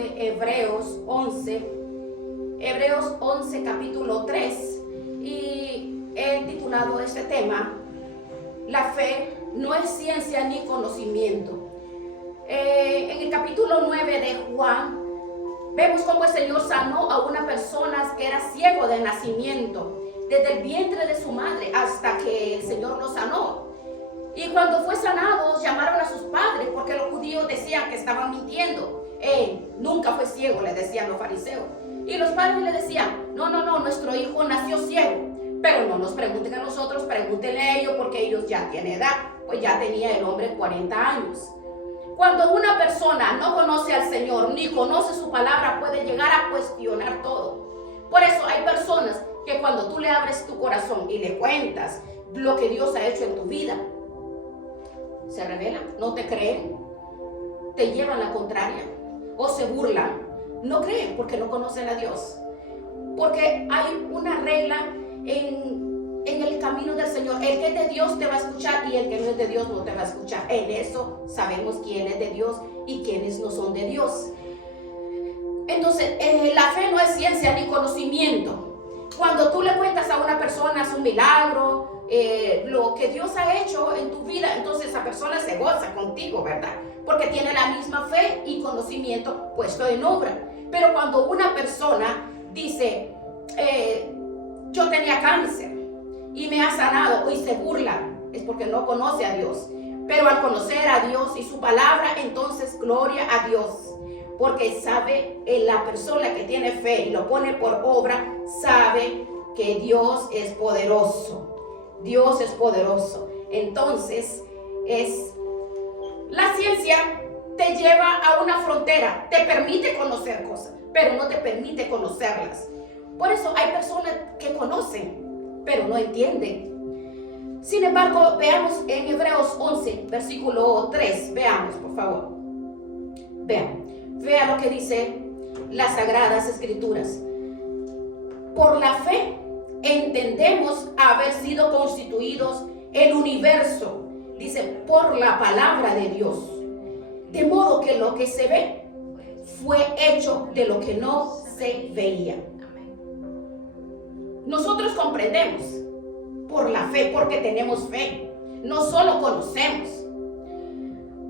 de Hebreos 11 capítulo 3, y he titulado este tema: la fe no es ciencia ni conocimiento. En el capítulo 9 de Juan vemos cómo el Señor sanó a una persona que era ciego de nacimiento, desde el vientre de su madre hasta que el Señor lo sanó. Y cuando fue sanado, llamaron a sus padres, porque los judíos decían que estaban mintiendo. Nunca fue ciego, le decían los fariseos. Y los padres le decían: no, nuestro hijo nació ciego. Pero no nos pregunten a nosotros, pregúntenle a ellos, porque ellos ya tienen edad. Pues ya tenía el hombre 40 años. Cuando una persona no conoce al Señor, ni conoce su palabra, puede llegar a cuestionar todo. Por eso hay personas que cuando tú le abres tu corazón y le cuentas lo que Dios ha hecho en tu vida, se rebelan, no te creen, te llevan la contraria o se burlan. No creen porque no conocen a Dios. Porque hay una regla en el camino del Señor: el que es de Dios te va a escuchar, y el que no es de Dios no te va a escuchar. En eso sabemos quién es de Dios y quiénes no son de Dios. Entonces, la fe no es ciencia ni conocimiento. Cuando tú le cuentas a una persona su milagro, lo que Dios ha hecho en tu vida, entonces esa persona se goza contigo, ¿verdad? Porque tiene la misma fe y conocimiento puesto en obra. Pero cuando una persona dice: yo tenía cáncer y me ha sanado, y se burla, es porque no conoce a Dios. Pero al conocer a Dios y su palabra, entonces gloria a Dios, porque sabe, la persona que tiene fe y lo pone por obra, sabe que Dios es poderoso. Dios es poderoso. Entonces, la ciencia te lleva a una frontera, te permite conocer cosas, pero no te permite conocerlas. Por eso hay personas que conocen, pero no entienden. Sin embargo, veamos en Hebreos 11, versículo 3. Veamos, por favor. Vea lo que dice las Sagradas Escrituras. Por la fe entendemos haber sido constituidos el universo, dice, por la palabra de Dios. De modo que lo que se ve fue hecho de lo que no se veía. Nosotros comprendemos por la fe, porque tenemos fe. No solo conocemos.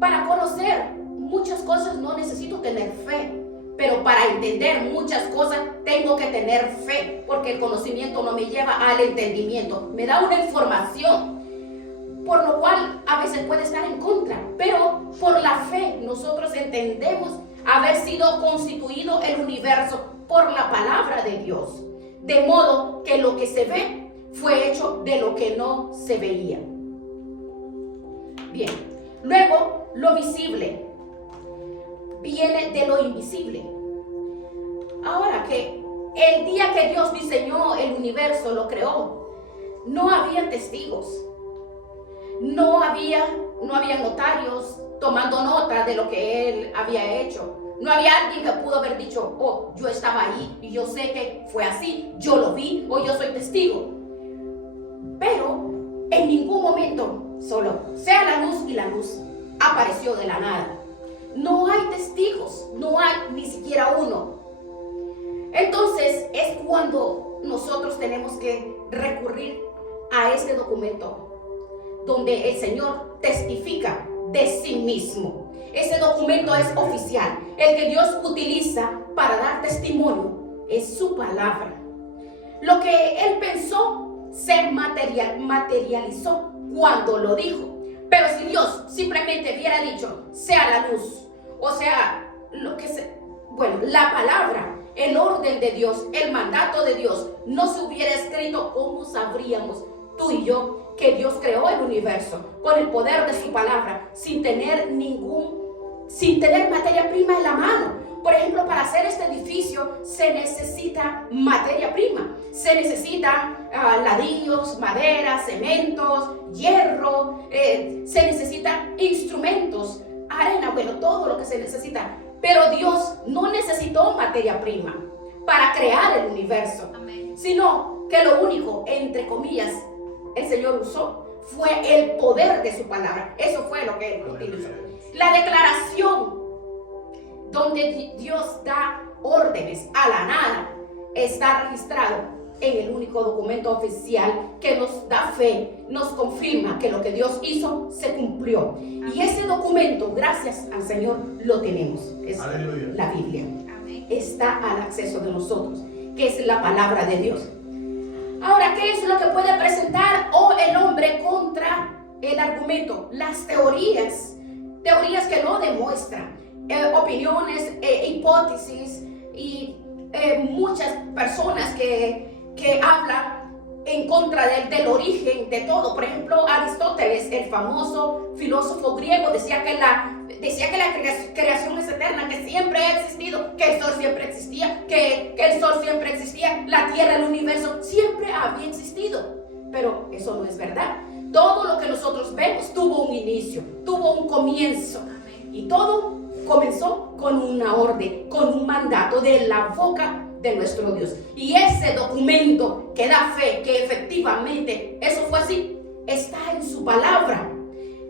Para conocer muchas cosas no necesito tener fe, pero para entender muchas cosas tengo que tener fe, porque el conocimiento no me lleva al entendimiento, me da una información, por lo cual a veces puede estar en contra. Pero por la fe nosotros entendemos haber sido constituido el universo por la palabra de Dios, de modo que lo que se ve fue hecho de lo que no se veía. Bien, luego lo visible viene de lo invisible. Ahora, que el día que Dios diseñó el universo, lo creó, no había testigos, no había notarios tomando nota de lo que Él había hecho. No había alguien que pudo haber dicho: oh, yo estaba ahí y yo sé que fue así, yo lo vi, o yo soy testigo. Pero en ningún momento, solo sea la luz, y la luz apareció de la nada. No hay testigos, no hay ni siquiera uno. Entonces es cuando nosotros tenemos que recurrir a este documento, donde el Señor testifica de sí mismo. Ese documento es oficial. El que Dios utiliza para dar testimonio es su palabra. Lo que Él pensó se materializó cuando lo dijo. Pero si Dios simplemente hubiera dicho: sea la luz, o sea, la palabra, el orden de Dios, el mandato de Dios, no se hubiera escrito, ¿cómo sabríamos tú y yo que Dios creó el universo con el poder de su palabra, sin tener materia prima en la mano? Por ejemplo, para hacer este edificio se necesita materia prima. Se necesitan ladrillos, madera, cementos, hierro, se necesitan instrumentos, arena, todo lo que se necesita. Pero Dios no necesitó materia prima para crear el universo. Amén. Sino que lo único, entre comillas, el Señor usó fue el poder de su palabra. Eso fue lo que Él utilizó. La declaración donde Dios da órdenes a la nada, está registrado en el único documento oficial que nos da fe, nos confirma que lo que Dios hizo se cumplió. Amén. Y ese documento, gracias al Señor, lo tenemos. Es la Biblia. Amén. Está al acceso de nosotros, que es la palabra de Dios. Ahora, ¿qué es lo que puede presentar el hombre contra el argumento? Las teorías que no demuestran, opiniones, hipótesis y muchas personas que hablan en contra del origen de todo. Por ejemplo, Aristóteles, el famoso filósofo griego, decía que la creación es eterna, que siempre ha existido, que el sol siempre existía, que el sol siempre existía, la tierra, el universo, siempre había existido. Pero eso no es verdad. Todo lo que nosotros vemos tuvo un inicio, tuvo un comienzo. Y todo comenzó con una orden, con un mandato de la boca de nuestro Dios. Y ese documento que da fe que efectivamente eso fue así, está en su palabra.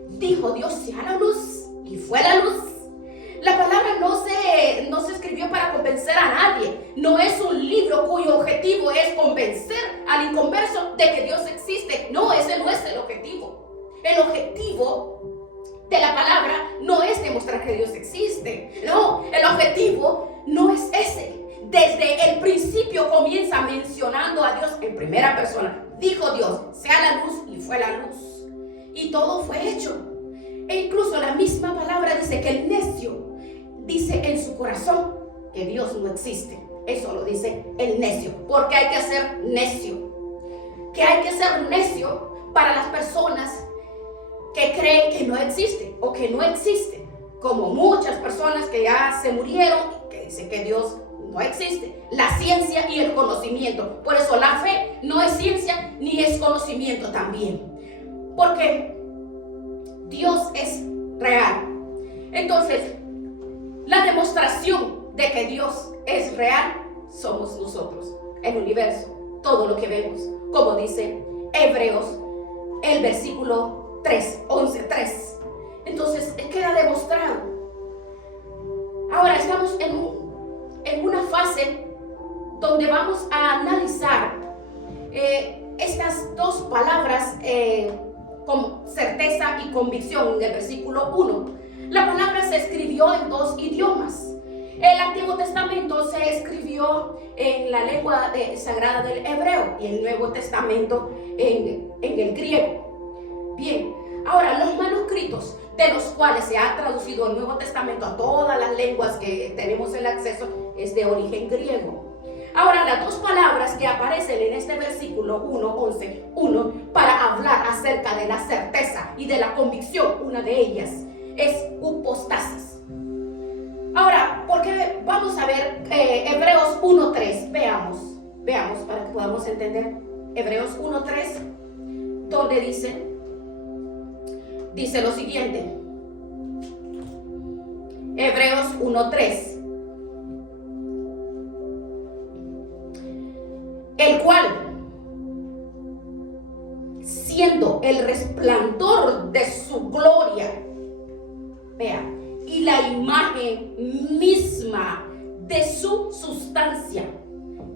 Dijo Dios: sea la luz, y fue la luz. La palabra no se escribió para convencer a nadie. No es un libro cuyo objetivo es convencer al inconverso de que Dios existe. No, ese no es el objetivo. El objetivo de la palabra no es demostrar que Dios existe. No, el objetivo no es ese. Desde el principio comienza mencionando a Dios en primera persona. Dijo Dios: sea la luz, y fue la luz. Y todo fue hecho. E incluso la misma palabra dice que el necio dice en su corazón que Dios no existe. Eso lo dice el necio. Porque hay que ser necio. Que hay que ser necio para las personas que creen que no existe o que no existe. Como muchas personas que ya se murieron, que dicen que Dios no existe. La ciencia y el conocimiento. Por eso la fe no es ciencia ni es conocimiento también. Porque Dios es real. Entonces, la demostración de que Dios es real somos nosotros, el universo, todo lo que vemos, como dice Hebreos, el versículo 3, 11:3. Entonces, queda demostrado. Ahora estamos en una fase donde vamos a analizar estas dos palabras con certeza y convicción. En el versículo 1, la palabra se escribió en dos idiomas. El Antiguo Testamento se escribió en la lengua sagrada del hebreo y el Nuevo Testamento en el griego. Bien, ahora los manuscritos de los cuales se ha traducido el Nuevo Testamento a todas las lenguas que tenemos el acceso es de origen griego. Ahora, las dos palabras que aparecen en este versículo 1:11, para hablar acerca de la certeza y de la convicción, una de ellas es upostasis. Ahora, porque vamos a ver Hebreos 1:3, veamos para que podamos entender. Hebreos 1:3, donde dice lo siguiente. Hebreos 1:3. El cual, siendo el resplandor de su gloria, vea, y la imagen misma de su sustancia,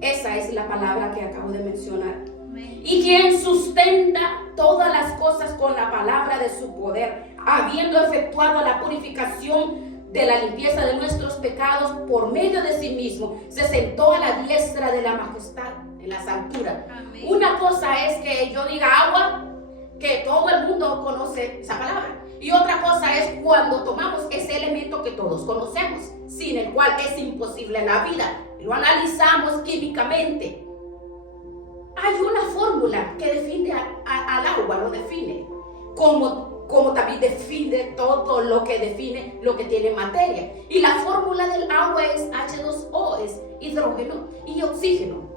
esa es la palabra que acabo de mencionar, y quien sustenta todas las cosas con la palabra de su poder, habiendo efectuado la purificación de la limpieza de nuestros pecados por medio de sí mismo, se sentó a la diestra de la majestad en las alturas. Amén. Una cosa es que yo diga agua, que todo el mundo conoce esa palabra, y otra cosa es cuando tomamos ese elemento que todos conocemos, sin el cual es imposible la vida, lo analizamos químicamente. Hay una fórmula que define al agua, lo define, como también define todo lo que define lo que tiene materia. Y la fórmula del agua es H2O, es hidrógeno y oxígeno.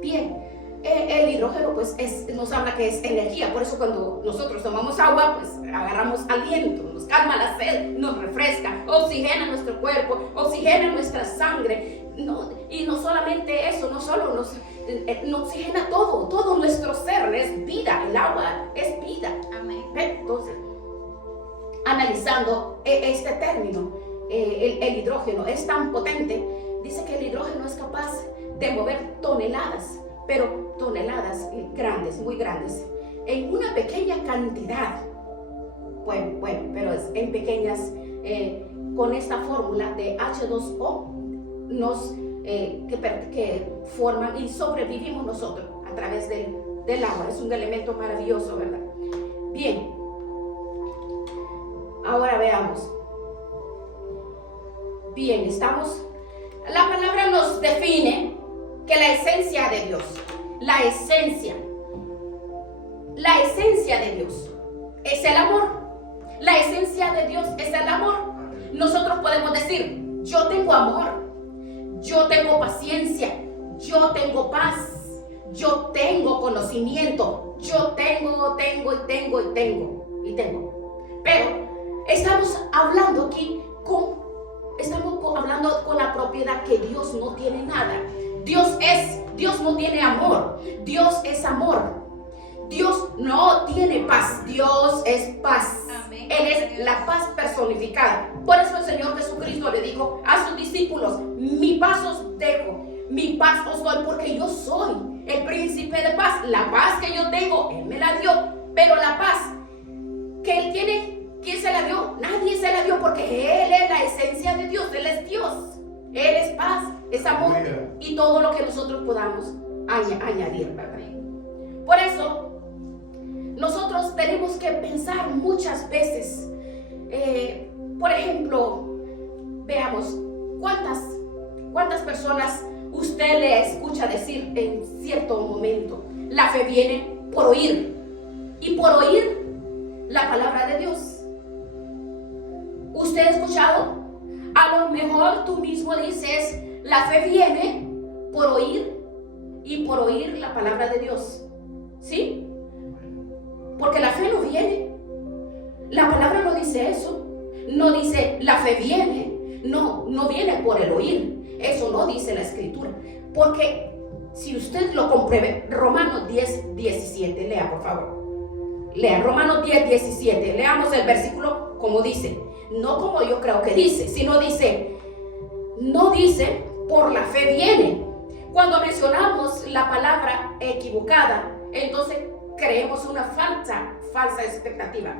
Bien, el hidrógeno pues nos habla que es energía. Por eso cuando nosotros tomamos agua, pues agarramos aliento, nos calma la sed, nos refresca, oxigena nuestro cuerpo, oxigena nuestra sangre. Y no solamente eso, no solo nos oxigena todo nuestro ser, es vida. El agua es vida. Amén. Entonces, analizando este término, el hidrógeno es tan potente, dice que el hidrógeno es capaz de mover toneladas, pero toneladas grandes, muy grandes, en una pequeña cantidad. Bueno, pero es en pequeñas, con esta fórmula de H2O, que forman y sobrevivimos nosotros a través del agua. Es un elemento maravilloso, ¿verdad? Bien, ahora veamos. Bien, la palabra nos define que la esencia de Dios, la esencia de Dios es el amor. La esencia de Dios es el amor. Nosotros podemos decir, yo tengo amor, yo tengo paciencia, yo tengo paz, yo tengo conocimiento, yo tengo. Pero estamos hablando aquí hablando con la propiedad que Dios no tiene nada. Dios no tiene amor. Dios es amor. Dios no tiene paz. Dios es paz. Amén. Él es la paz personificada. Por eso el Señor Jesucristo le dijo a sus discípulos, mi paz os dejo, mi paz os doy, porque yo soy el príncipe de paz. La paz que yo tengo, Él me la dio. Pero la paz que Él tiene, ¿quién se la dio? Nadie se la dio, porque Él es la esencia de Dios. Él es Dios. Él es paz, es amor y todo lo que nosotros podamos añadir, ¿verdad? Por eso, nosotros tenemos que pensar muchas veces. Por ejemplo, veamos, ¿cuántas personas usted le escucha decir en cierto momento? La fe viene por oír, y por oír la palabra de Dios. ¿Usted ha escuchado? A lo mejor tú mismo dices, la fe viene por oír, y por oír la palabra de Dios. ¿Sí? Porque la fe no viene. La palabra no dice eso. No dice la fe viene. No viene por el oír. Eso no dice la Escritura. Porque si usted lo compruebe, Romanos 10, 17, lea por favor. Lea Romanos 10, 17. Leamos el versículo como dice. No como yo creo que dice, sino no dice por la fe viene. Cuando mencionamos la palabra equivocada, entonces creemos una falsa expectativa.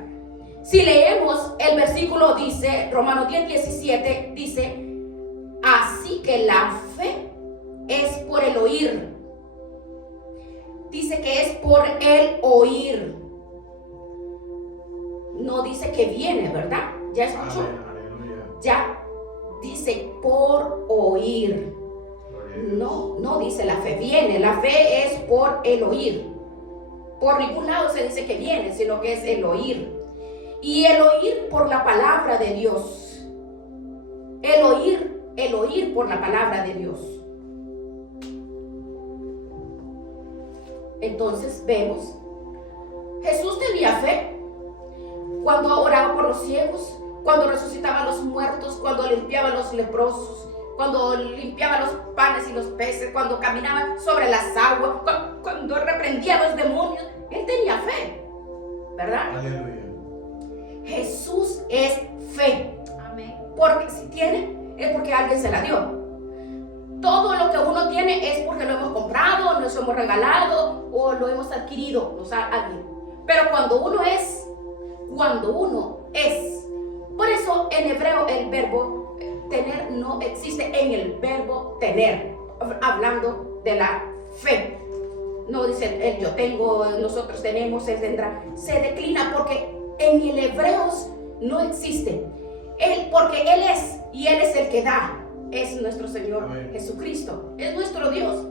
Si leemos el versículo, dice, Romanos 10, 17, dice, así que la fe es por el oír. Dice que es por el oír. No dice que viene, ¿verdad? ¿Ya escuchó? Ya dice por oír. No dice la fe viene. La fe es por el oír. Por ningún lado se dice que viene, sino que es el oír. Y el oír por la palabra de Dios. El oír por la palabra de Dios. Entonces vemos, Jesús tenía fe cuando oraba por los ciegos, cuando resucitaba a los muertos, cuando limpiaba a los leprosos, cuando limpiaba los panes y los peces, cuando caminaba sobre las aguas, cuando reprendía a los demonios. Él tenía fe, ¿verdad? Aleluya. Jesús es fe. Amén. Porque si tiene, es porque alguien se la dio. Todo lo que uno tiene es porque lo hemos comprado, nos hemos regalado o lo hemos adquirido, alguien. Pero cuando uno es, por eso en hebreo el verbo tener no existe en el verbo tener, hablando de la fe. No dice el yo tengo, nosotros tenemos, él tendrá. Se declina porque en el hebreo no existe. Porque Él es, y Él es el que da. Es nuestro Señor Amén. Jesucristo. Es nuestro Dios.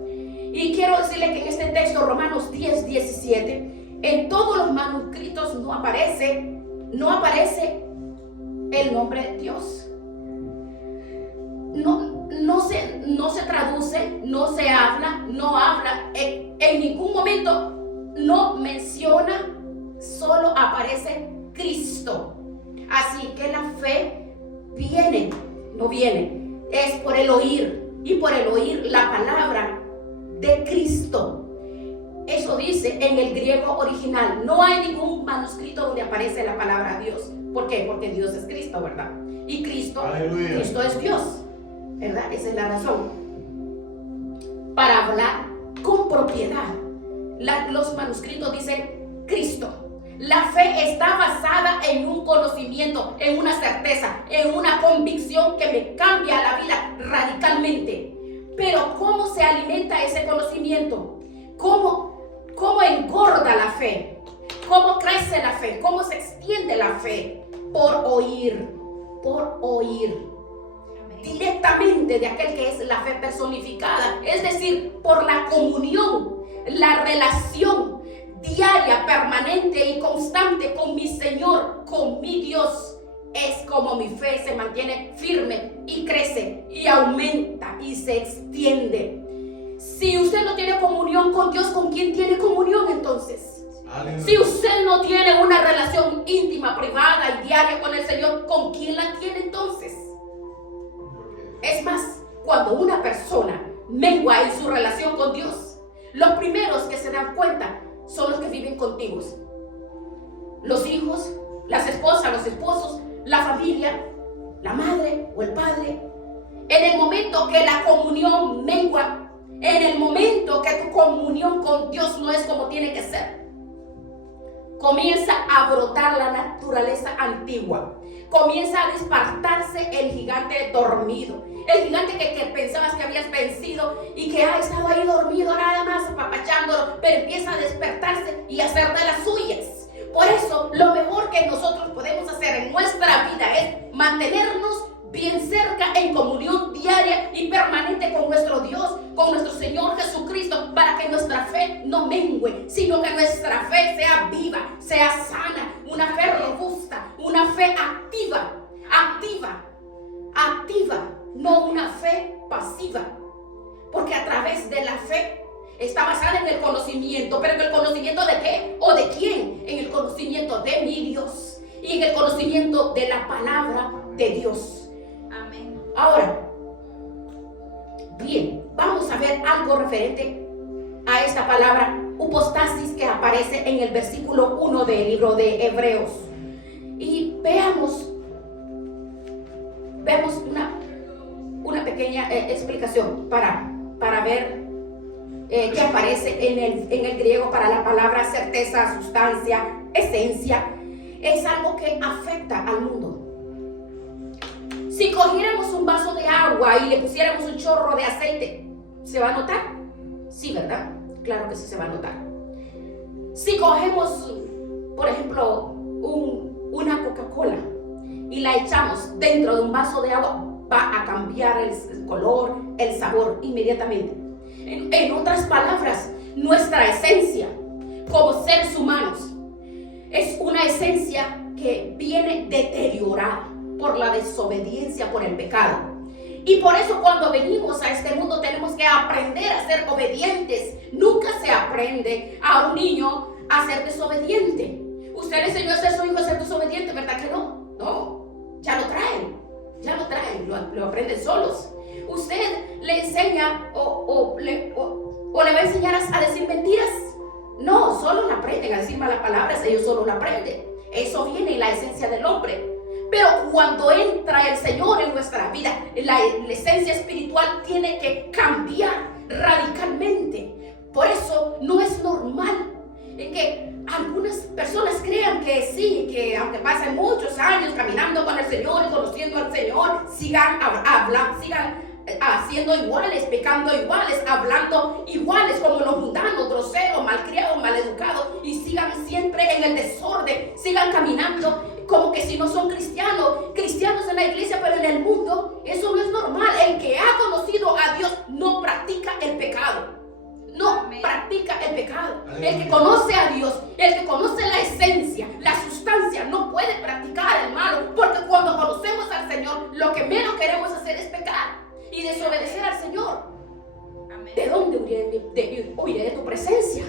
Y quiero decirle que en este texto, Romanos 10, 17, en todos los manuscritos no aparece el nombre de Dios. No se traduce, no se habla, en ningún momento no menciona, solo aparece Cristo. Así que la fe no viene, es por el oír, y por el oír la palabra de Cristo. Eso dice en el griego original. No hay ningún manuscrito donde aparece la palabra Dios. ¿Por qué? Porque Dios es Cristo, ¿verdad? Y Cristo, Aleluya. Cristo es Dios, ¿verdad? Esa es la razón. Para hablar con propiedad. Los manuscritos dicen Cristo. La fe está basada en un conocimiento, en una certeza, en una convicción que me cambia la vida radicalmente. Pero ¿cómo se alimenta ese conocimiento? ¿Cómo engorda la fe? ¿Cómo crece la fe? ¿Cómo se extiende la fe? Por oír. Directamente de aquel que es la fe personificada, es decir, por la comunión, la relación diaria, permanente y constante con mi Señor, con mi Dios. Es como mi fe se mantiene firme y crece y aumenta y se extiende. Si usted no tiene comunión con Dios, ¿con quién tiene comunión entonces? Aleluya. Si usted no tiene una relación íntima, privada y diaria con el Señor, ¿con quién la tiene entonces? Es más, cuando una persona mengua en su relación con Dios, los primeros que se dan cuenta son los que viven contigo. Los hijos, las esposas, los esposos, la familia, la madre o el padre. En el momento que la comunión mengua, en el momento que tu comunión con Dios no es como tiene que ser, comienza a brotar la naturaleza antigua. Comienza a despertarse el gigante dormido. El gigante que pensabas que habías vencido y que ha estado ahí dormido nada más, apapachándolo, pero empieza a despertarse y a hacer de las suyas. Por eso, lo mejor que nosotros podemos hacer en nuestra vida es mantenernos bien cerca en comunión diaria y permanente con nuestro Dios, con nuestro Señor Jesucristo, para que nuestra fe no mengüe, sino que nuestra fe sea viva, sea sana, una fe robusta, una fe activa, no una fe pasiva, porque a través de la fe está basada en el conocimiento. ¿Pero en el conocimiento de qué o de quién? En el conocimiento de mi Dios y en el conocimiento de la palabra de Dios. Amén. Ahora, bien, vamos a ver algo referente a esta palabra upostasis que aparece en el versículo 1 del libro de Hebreos. Y vemos una pequeña explicación para ver que aparece en el griego para la palabra certeza, sustancia, esencia. Es algo que afecta al mundo. Si cogiéramos un vaso de agua y le pusiéramos un chorro de aceite, ¿se va a notar? Sí, ¿verdad? Claro que sí se va a notar. Si cogemos, por ejemplo, una Coca-Cola y la echamos dentro de un vaso de agua, va a cambiar el color, el sabor inmediatamente. En otras palabras, nuestra esencia como seres humanos es una esencia que viene deteriorada por la desobediencia, por el pecado. Y por eso cuando venimos a este mundo tenemos que aprender a ser obedientes. Nunca se aprende a un niño a ser desobediente. Usted le enseñó a ser su hijo a ser desobediente, ¿verdad que no? No, ya lo traen, lo aprenden solos. Usted le enseña o le va a enseñar a decir mentiras. No, solo la aprenden a decir malas palabras, ellos solo la aprenden. Eso viene en la esencia del hombre. Pero cuando entra el Señor en nuestra vida, la esencia espiritual tiene que cambiar radicalmente. Por eso no es normal que algunas personas crean que sí, que aunque pasen muchos años caminando con el Señor y conociendo al Señor, sigan haciendo iguales, pecando iguales, hablando iguales como los mundanos, groseros, malcriados, maleducados, y sigan siempre en el desorden, sigan caminando como que si no son cristianos en la iglesia, pero en el mundo. Eso no es normal. El que ha conocido a Dios no practica el pecado. No practica el pecado. El que conoce a Dios, el que conoce la esencia, la sustancia, no puede practicar el malo, porque cuando conocemos al Señor, lo que menos queremos hacer es pecar y desobedecer al Señor. ¿De dónde huiré de tu presencia?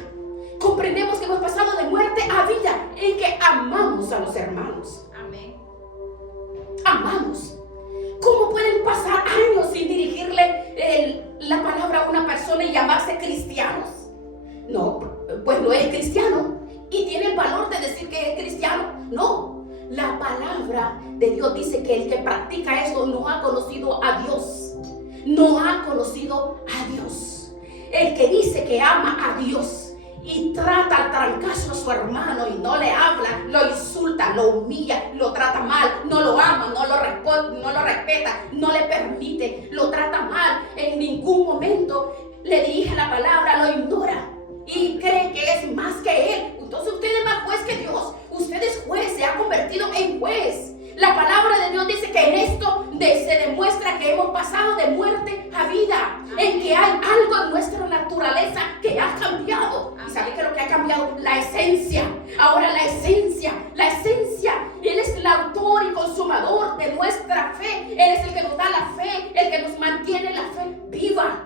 Comprendemos que hemos pasado de muerte a vida, en que amamos a los hermanos. Amén. Amamos. ¿Cómo pueden pasar años sin dirigirle la palabra a una persona y llamarse cristianos? No, pues no es cristiano y tiene el valor de decir que es cristiano. No, La palabra de Dios dice que el que practica esto no ha conocido a Dios. No ha conocido a Dios. El que dice que ama a Dios y trata al trancazo a su hermano y no le habla, lo insulta, lo humilla, lo trata mal, no lo ama, no lo respeta, no le permite, lo trata mal, en ningún momento le dirige la palabra, lo ignora y cree que es más que él. Entonces usted es más juez que Dios. Usted es juez, se ha convertido en juez. La palabra de Dios dice que en esto se demuestra que hemos pasado de muerte a vida, en que hay algo en nuestra naturaleza que ha cambiado. ¿Y sabe qué es lo que ha cambiado? La esencia. Ahora la esencia, Él es el autor y consumador de nuestra fe. Él es el que nos da la fe, el que nos mantiene la fe viva.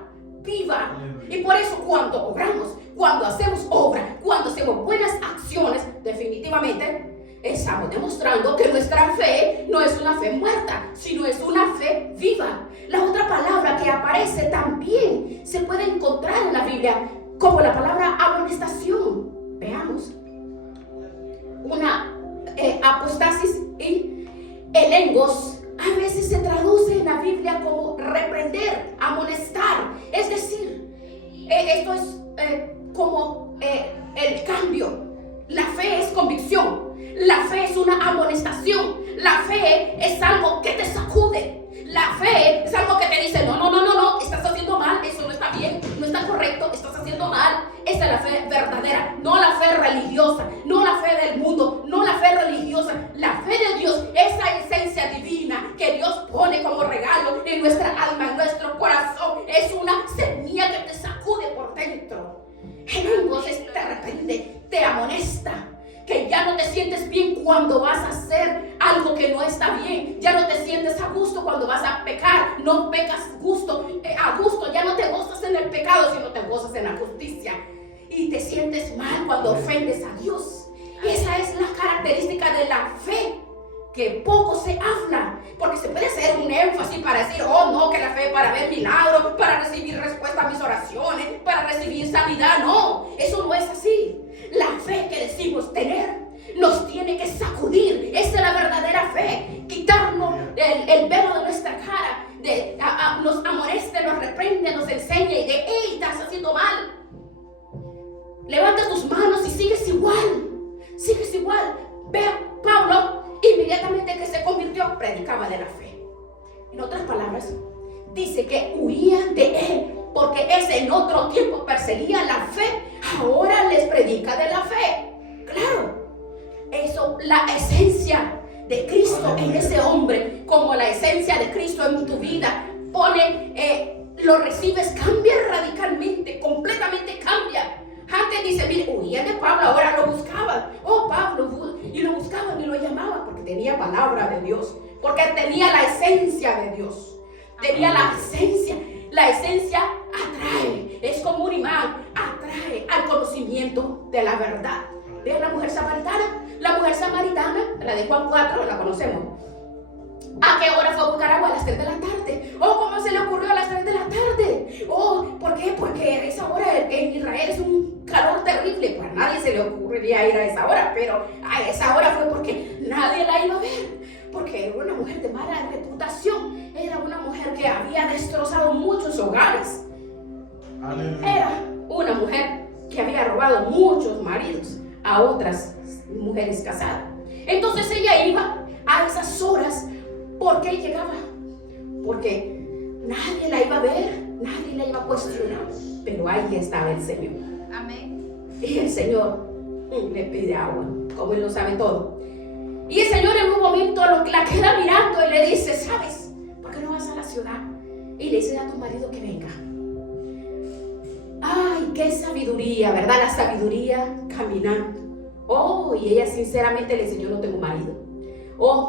Y por eso cuando obramos, cuando hacemos obra, cuando hacemos buenas acciones, definitivamente estamos demostrando que nuestra fe no es una fe muerta, sino es una fe viva. La otra palabra que aparece también se puede encontrar en la Biblia como la palabra amonestación. Veamos. Una apostasis y elengos a veces se traduce en la Biblia como reprender, amonestar. Es decir, esto es como el cambio. La fe es convicción. La fe es una amonestación. La fe es algo que te sacude. La fe es algo que te dice, no, estás haciendo mal, eso no está bien, no está correcto, estás haciendo mal. Esta es la fe verdadera, no la fe religiosa, no la fe del mundo, no la fe religiosa. La fe de Dios, esa esencia divina que Dios pone como regalo en nuestra alma, en nuestro corazón, es una semilla que te sacude por dentro. Entonces te reprende, te amonesta, que ya no te sientes bien cuando vas a hacer algo que no está bien, ya no te sientes a gusto cuando vas a pecar, no pecas a gusto, ya no te gozas en el pecado, sino te gozas en la justicia, y te sientes mal cuando ofendes a Dios. Esa es la característica de la fe, que poco se habla, porque se puede hacer un énfasis para decir, que la fe para ver milagros, para recibir respuesta a mis oraciones, para recibir sanidad. No, eso no es así. La fe que decimos tener nos tiene que sacudir. Esa es la verdadera fe. Quitarnos el velo de nuestra cara, nos amoneste, nos reprende, nos enseña y de, hey, estás haciendo mal. Levanta tus manos y sigues igual. Ve a Pablo, inmediatamente que se convirtió, predicaba de la fe. En otras palabras, dice que huían de él, porque ese en otro tiempo perseguía la fe, ahora les predica de la fe. Claro, eso, la esencia de Cristo en ese hombre, como la esencia de Cristo en tu vida, lo recibes, cambia radicalmente, completamente cambia. Antes dice, mire, huían de Pablo, ahora lo buscaban. Pablo, y lo buscaban y lo llamaban porque tenía palabra de Dios, porque tenía la esencia de Dios. Tenía la esencia. La esencia atrae, es como un imán, atrae al conocimiento de la verdad. Vean la mujer samaritana. La mujer samaritana, la de Juan 4, la conocemos. ¿A qué hora fue a buscar agua? A las 3 de la tarde. ¿Cómo se le ocurrió a las 3 de la tarde? ¿Por qué? Porque a esa hora en Israel es un calor terrible. Pues a nadie se le ocurriría ir a esa hora, pero a esa hora fue porque nadie la iba a ver. Porque era una mujer de mala reputación. Era una mujer que había destrozado muchos hogares. Aleluya. Era una mujer que había robado muchos maridos a otras mujeres casadas. Entonces ella iba a esas horas. ¿Por qué llegaba? Porque nadie la iba a ver, nadie la iba a cuestionar, pero ahí estaba el Señor. Amén. Y el Señor le pide agua, como Él lo sabe todo. Y el Señor en un momento la queda mirando y le dice, ¿sabes? ¿Por qué no vas a la ciudad? Y le dice a tu marido que venga. Ay, qué sabiduría, ¿verdad? La sabiduría caminando. Y ella sinceramente le dice, yo no tengo marido.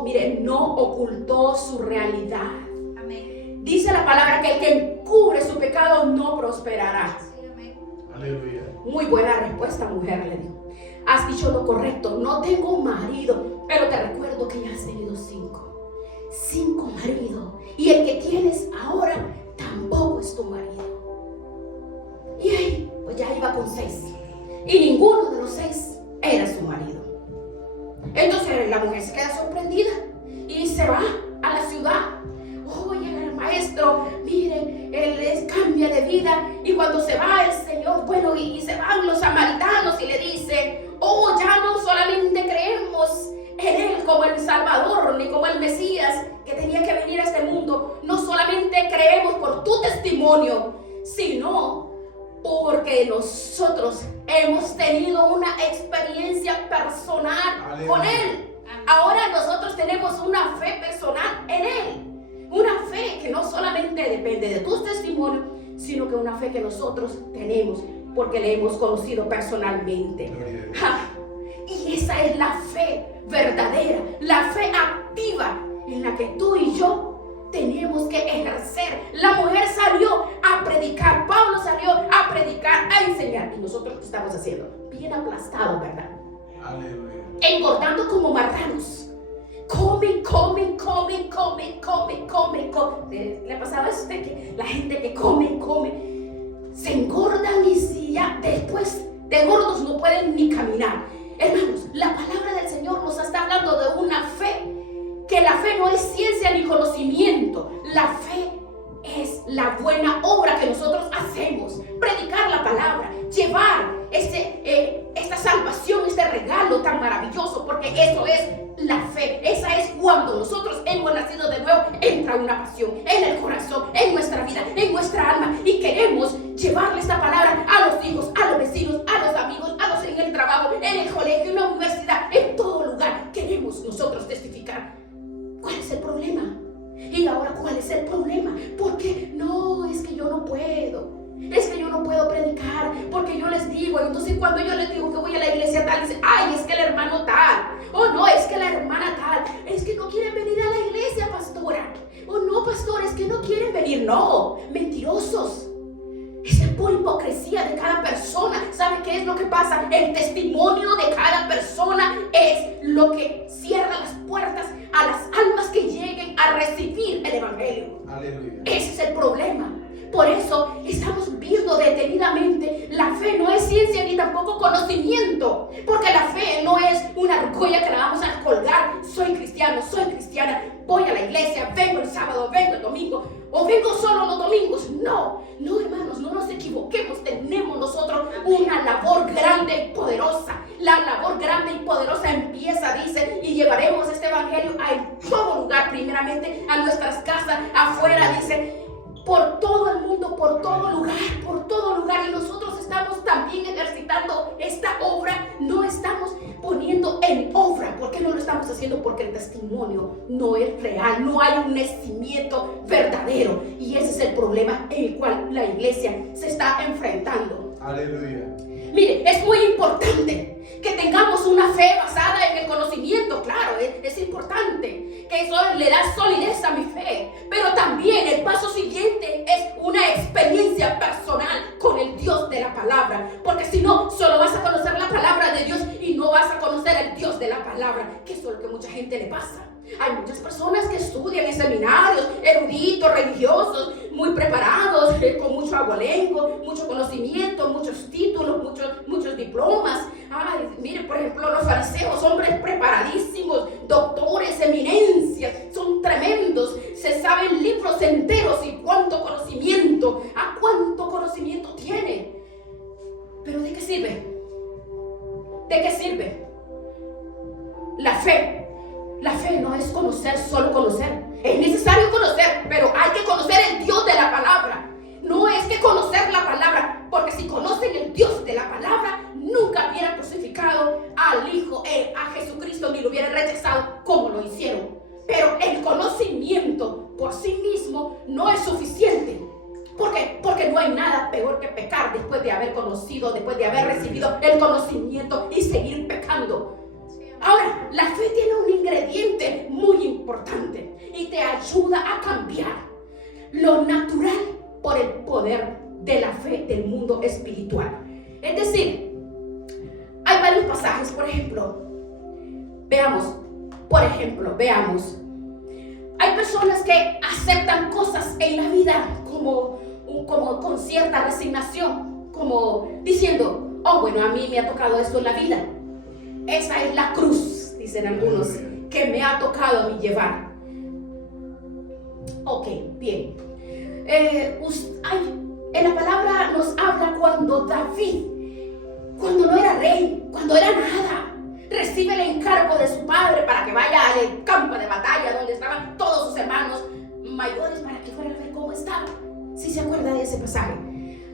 Mire, no ocultó su realidad. Amén. Dice la palabra que el que encubre su pecado no prosperará. Sí, amén. Aleluya. Muy buena respuesta, mujer, le dijo. Has dicho lo correcto, no tengo marido, pero te recuerdo que ya has tenido 5 maridos, y el que tienes ahora tampoco es tu marido. Y ahí, pues ya iba con 6, y ninguno de los 6 era su marido. Entonces la mujer se queda sorprendida. se va a la ciudad. Oye, el maestro, miren, él cambia de vida. Y cuando se va el Señor, bueno, y se van los samaritanos y le dicen, oh, ya no solamente creemos en Él como el Salvador, ni como el Mesías que tenía que venir a este mundo. No solamente creemos por tu testimonio, sino porque nosotros hemos tenido una experiencia personal con Él. Ahora nosotros tenemos una fe personal en Él. Una fe que no solamente depende de tus testimonios, sino que una fe que nosotros tenemos porque le hemos conocido personalmente. Y esa es la fe verdadera, la fe activa en la que tú y yo tenemos que ejercer. La mujer salió a predicar, Pablo salió a predicar, a enseñar. ¿Y nosotros qué estamos haciendo? Bien aplastados, ¿verdad? Aleluya. Engordando como marranos. Come. ¿Le pasaba a usted que la gente que come, se engordan y si ya después de gordos no pueden ni caminar? Hermanos, la palabra del Señor nos está hablando de una fe, que la fe no es ciencia ni conocimiento. La fe es la buena obra que nosotros hacemos. Predicar la palabra, llevar esta salvación, este regalo tan maravilloso, porque eso es la fe. Esa es cuando nosotros hemos nacido de nuevo, entra una pasión en el corazón, en nuestra vida, en nuestra alma, y queremos llevarle esta palabra a los hijos, a los vecinos, a los amigos, a los en el trabajo, en el colegio, en la universidad, en todo lugar. Queremos nosotros testificar. ¿Cuál es el problema? Y ahora, ¿cuál es el problema? Porque no, es que yo no puedo. Es que yo no puedo predicar, porque yo les digo, entonces cuando yo les digo que voy a la iglesia tal, dicen, ay, es que el hermano tal, o no, es que la hermana tal, es que no quieren venir a la iglesia, pastora, o no, pastor, es que no quieren venir. No, mentirosos. Esa es pura hipocresía de cada persona. ¿Sabe qué es lo que pasa? El testimonio de cada persona es lo que cierra las puertas a las almas que lleguen a recibir el evangelio. Aleluya. Ese es el problema. Por eso estamos viendo detenidamente, la fe no es ciencia ni tampoco conocimiento, porque la fe no es una argolla que la vamos a colgar. Soy cristiano, soy cristiana, voy a la iglesia, vengo el sábado, vengo el domingo, o vengo solo los domingos. No, hermanos, no nos equivoquemos. Tenemos nosotros una labor grande y poderosa. La labor grande y poderosa empieza, dice, y llevaremos este evangelio a todo lugar, primeramente a nuestras casas, afuera, dice, por todo el mundo, por todo lugar, y nosotros estamos también ejercitando esta obra, no estamos poniendo en obra. ¿Por qué no lo estamos haciendo? Porque el testimonio no es real, no hay un nacimiento verdadero, y ese es el problema en el cual la iglesia se está enfrentando. Aleluya. Mire, es muy importante que tengamos una fe basada en el conocimiento. Claro, es importante que eso le da solidez a mi fe, pero también el paso siguiente es una experiencia personal con el Dios de la palabra, porque si no, solo vas a conocer la palabra de Dios y no vas a conocer el Dios de la palabra, que eso es lo que a mucha gente le pasa. Hay muchas personas que estudian en seminarios, eruditos, religiosos, muy preparados, con mucho abolengo, mucho conocimiento, muchos títulos, muchos diplomas. Ay, mire, por ejemplo, los fariseos, hombres preparadísimos, doctores, eminencias, son tremendos, se saben libros enteros y cuánto conocimiento, cuánto conocimiento tienen. Pero ¿de qué sirve? ¿De qué sirve? La fe no es conocer, solo conocer. Es necesario conocer, pero hay que conocer el Dios de la palabra. No es que conocer la palabra, porque si conocen el Dios de la palabra, nunca hubieran crucificado al Hijo, a Jesucristo, ni lo hubieran rechazado como lo hicieron. Pero el conocimiento por sí mismo no es suficiente. ¿Por qué? Porque no hay nada peor que pecar después de haber conocido, después de haber recibido el conocimiento y seguir pecando. Ahora, la fe tiene un ingrediente muy importante y te ayuda a cambiar lo natural por el poder de la fe del mundo espiritual. Es decir, hay varios pasajes, por ejemplo, veamos, hay personas que aceptan cosas en la vida como con cierta resignación, como diciendo, oh, bueno, a mí me ha tocado esto en la vida. Esa es la cruz, dicen algunos, que me ha tocado a mí llevar. Ok, bien. En la palabra nos habla cuando David, cuando no era rey, cuando era nada, recibe el encargo de su padre para que vaya al campo de batalla donde estaban todos sus hermanos mayores para que fuera a ver cómo estaba. Si se acuerda de ese pasaje.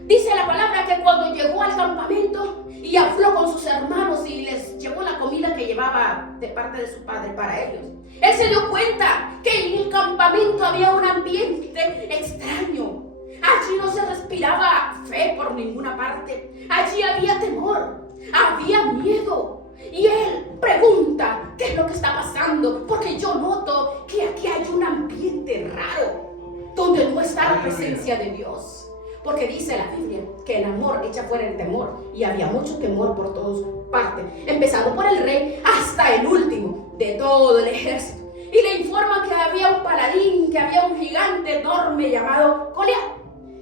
Dice la palabra que cuando llegó al campamento y habló con sus hermanos y les llevó la comida que llevaba de parte de su padre para ellos, él se dio cuenta que en el campamento había un ambiente extraño. Allí no se respiraba fe por ninguna parte. Allí había temor, había miedo. Y él pregunta, ¿qué es lo que está pasando? Porque yo noto que aquí hay un ambiente raro, donde no está la presencia de Dios. Porque dice la Biblia que el amor echa fuera el temor. Y había mucho temor por todas partes, empezando por el rey hasta el último de todo el ejército. Y le informan que había un paladín, que había un gigante enorme llamado Goliat,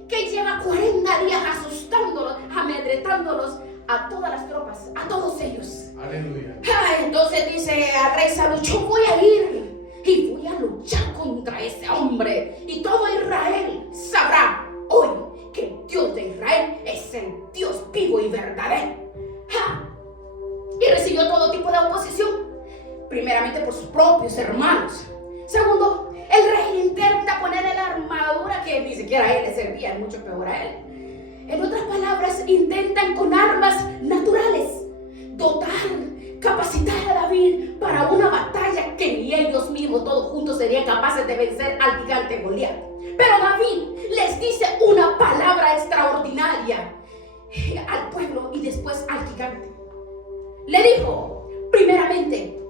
que lleva 40 días asustándolos, amedretándolos a todas las tropas, a todos ellos. Aleluya. Entonces dice al rey Saúl, yo voy a ir y voy a luchar contra ese hombre. Y todo Israel sabrá hoy que el Dios de Israel es el Dios vivo y verdadero. Y recibió todo tipo de oposición. Primeramente por sus propios hermanos. Segundo, el rey intenta ponerle la armadura que ni siquiera a él le servía, mucho peor a él. En otras palabras, intentan con armas naturales dotar, capacitar a David para una batalla que ni ellos mismos todos juntos serían capaces de vencer al gigante Goliat. Pero David les dice una palabra extraordinaria al pueblo y después al gigante. Le dijo, primeramente,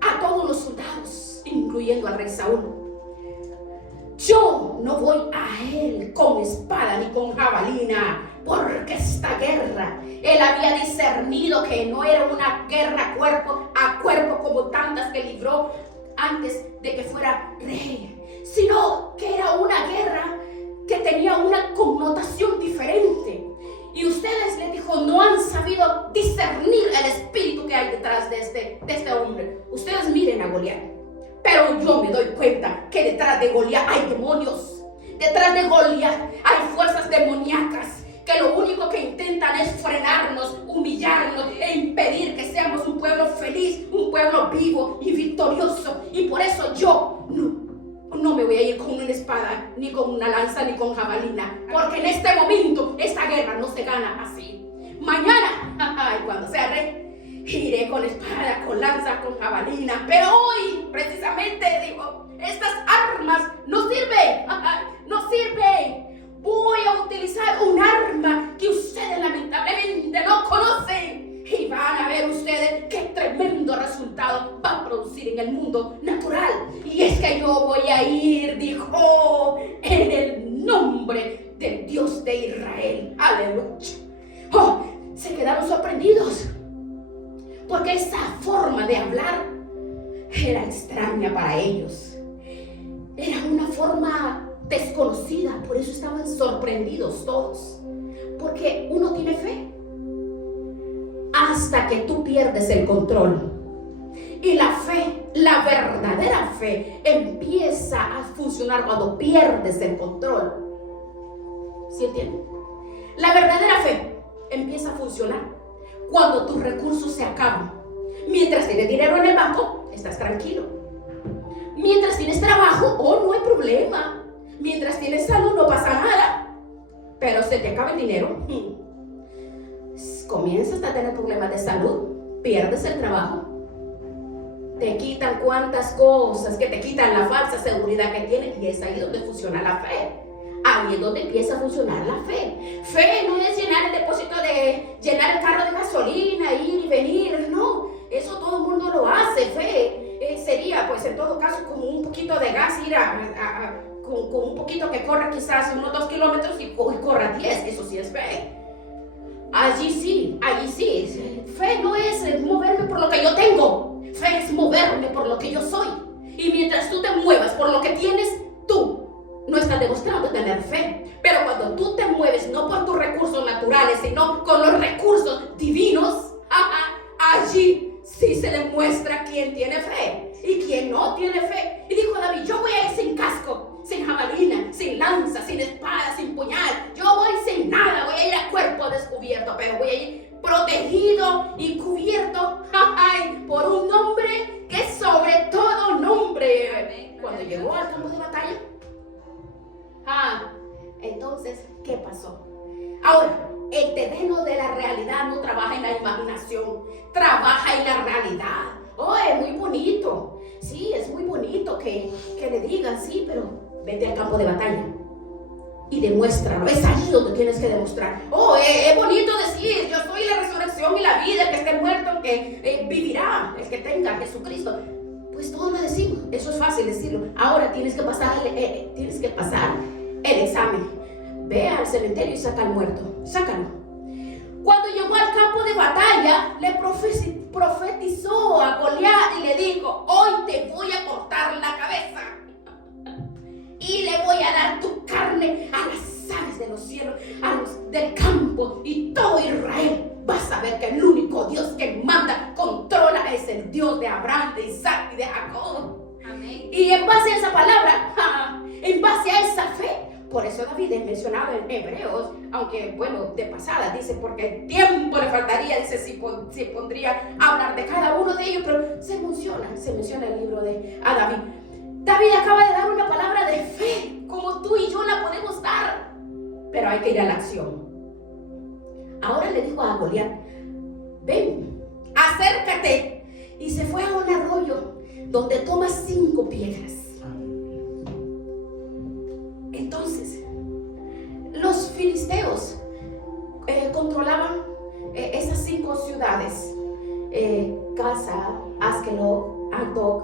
a todos los soldados, incluyendo al rey Saúl, yo no voy a él con espada ni con jabalina, porque esta guerra, él había discernido que no era una guerra cuerpo a cuerpo como tantas que libró antes de que fuera rey, sino que era una guerra que tenía una connotación diferente. Y ustedes, le dijo, no han sabido discernir el espíritu que hay detrás de este hombre. Ustedes miren a Goliat, pero yo me doy cuenta que detrás de Goliat hay demonios. Detrás de Goliat hay fuerzas demoníacas que lo único que intentan es frenarnos, humillarnos e impedir que seamos un pueblo feliz, un pueblo vivo y victorioso. Y por eso yo no me voy a ir con una espada, ni con una lanza, ni con jabalina, porque en este momento esta guerra no se gana así. Mañana, cuando sea rey, iré con espada, con lanza, con jabalina, pero hoy precisamente digo, estas armas no sirven, no sirven. Voy a utilizar un arma que ustedes lamentablemente no conocen. Y van a ver ustedes qué tremendo resultado va a producir en el mundo natural. Y es que yo voy a ir, dijo, en el nombre del Dios de Israel. Aleluya. Oh, se quedaron sorprendidos, porque esa forma de hablar era extraña para ellos. Era una forma desconocida, por eso estaban sorprendidos todos. Porque uno tiene fe hasta que tú pierdes el control. Y la fe, la verdadera fe, empieza a funcionar cuando pierdes el control. ¿Sí entienden? La verdadera fe empieza a funcionar cuando tus recursos se acaban. Mientras tienes dinero en el banco, estás tranquilo. Mientras tienes trabajo, no hay problema. Mientras tienes salud, no pasa nada. Pero se te acaba el dinero, comienzas a tener problemas de salud, pierdes el trabajo, te quitan cuantas cosas, que te quitan la falsa seguridad que tienes, y es ahí donde funciona la fe. Ahí es donde empieza a funcionar la fe. Fe no es llenar el depósito llenar el carro de gasolina, ir y venir, no, eso todo el mundo lo hace. Fe sería, pues en todo caso, como un poquito de gas, ir con un poquito que corra quizás unos 2 kilómetros y corra 10, eso sí es fe. Allí sí. Fe no es moverme por lo que yo tengo, fe es moverme por lo que yo soy. Y mientras tú te muevas por lo que tienes, tú no estás demostrando tener fe. Pero cuando tú te mueves no por tus recursos naturales, sino con los recursos divinos, allí sí se demuestra quién tiene fe y quién no tiene fe. Y dijo David, yo voy a ir sin casco, Entonces, ¿qué pasó? Ahora, el terreno de la realidad no trabaja en la imaginación, trabaja en la realidad. Oh, es muy bonito. Sí, es muy bonito que le digan, sí, pero vete al campo de batalla y demuéstralo. Es ahí donde tienes que demostrar. Oh, es bonito decir, yo soy la resurrección y la vida, el que esté muerto, el que vivirá, el que tenga a Jesucristo. Pues todos lo decimos, eso es fácil decirlo. Ahora tienes que pasar el examen. Ve al cementerio y saca al muerto, sácalo. Cuando llegó al campo de batalla, le profetizó a Goliat y le dijo: hoy te voy a cortar la cabeza y le voy a dar tu carne a las aves de los cielos, a los del campo, y todo Israel va a saber que el único Dios que manda, controla, es el Dios de Abraham, de Isaac y de Jacob. Amén. Y en base a esa palabra, en base a esa fe, por eso David es mencionado en Hebreos, aunque bueno, de pasada dice, porque tiempo le faltaría, dice, si pondría a hablar de cada uno de ellos, pero se menciona el libro de David. David acaba de dar una palabra de fe, como tú y yo la podemos dar, pero hay que ir a la acción. Ahora le dijo a Goliat: ven, acércate. Y se fue a un arroyo donde toma 5 piedras. Entonces, los filisteos controlaban esas 5 ciudades: Gaza, Askelon, Antoc,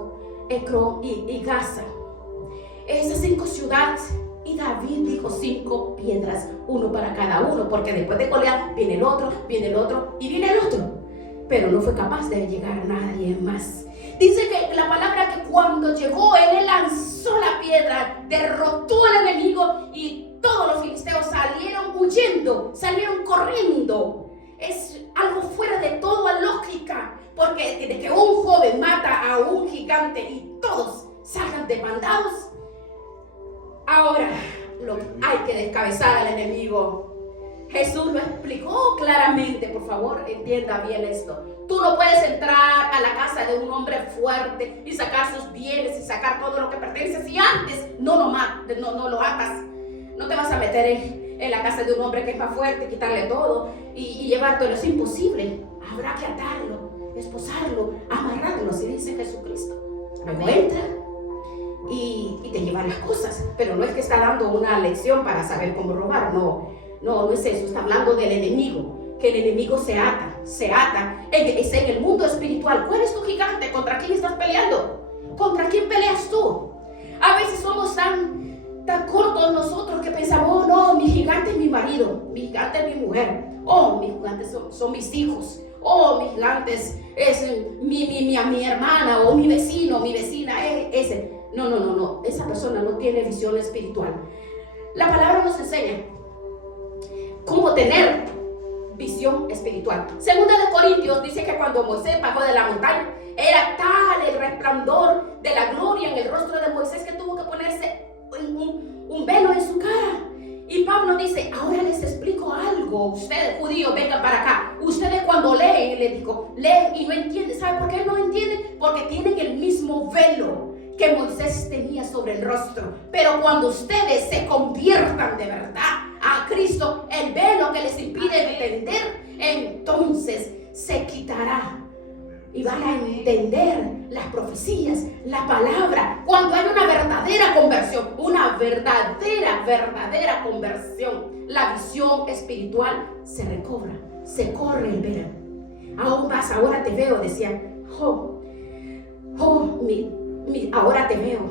Ecrón y Gaza. Esas 5 ciudades. Y David dijo 5 piedras, uno para cada uno, porque después de Goliat viene el otro y viene el otro. Pero no fue capaz de llegar nadie más. Dice que la palabra que cuando llegó él lanzó la piedra, derrotó al enemigo y todos los filisteos salieron huyendo, salieron corriendo. Es algo fuera de toda lógica, porque desde que un joven mata a un gigante y todos salgan demandados, ahora hay que descabezar al enemigo. Jesús lo explicó claramente, por favor, entienda bien esto. Tú no puedes entrar a la casa de un hombre fuerte y sacar sus bienes y sacar todo lo que pertenece si antes no lo atas. No te vas a meter en la casa de un hombre que es más fuerte, quitarle todo y llevártelo. Es imposible. Habrá que atarlo, esposarlo, amarrarlo, así dice Jesucristo. Luego entra y te lleva las cosas, pero no es que está dando una lección para saber cómo robar, no es eso. Está hablando del enemigo, que el enemigo se ata, es en el mundo espiritual. ¿Cuál es tu gigante? ¿Contra quién estás peleando? ¿Contra quién peleas tú? A veces somos tan cortos nosotros que pensamos: oh, no, mi gigante es mi marido, mi gigante es mi mujer, oh, mis gigantes son mis hijos, oh, mi gigante es mi hermana o mi vecino, mi vecina, ese. No, esa persona no tiene visión espiritual. La palabra nos enseña cómo tener visión espiritual. Segunda de Corintios dice que cuando Moisés bajó de la montaña, era tal el resplandor de la gloria en el rostro de Moisés que tuvo que ponerse un velo en su cara. Y Pablo dice: ahora les explico algo. Ustedes judíos, vengan para acá. Ustedes cuando leen, le digo, leen y no entienden. ¿Saben por qué no entienden? Porque tienen el mismo velo que Moisés tenía sobre el rostro. Pero cuando ustedes se conviertan de verdad a Cristo, el velo que les impide entender, entonces se quitará y van a entender las profecías, la palabra. Cuando hay una verdadera conversión, verdadera conversión, la visión espiritual se recobra, se corre el velo. Aún más, ahora te veo, decía ahora te veo.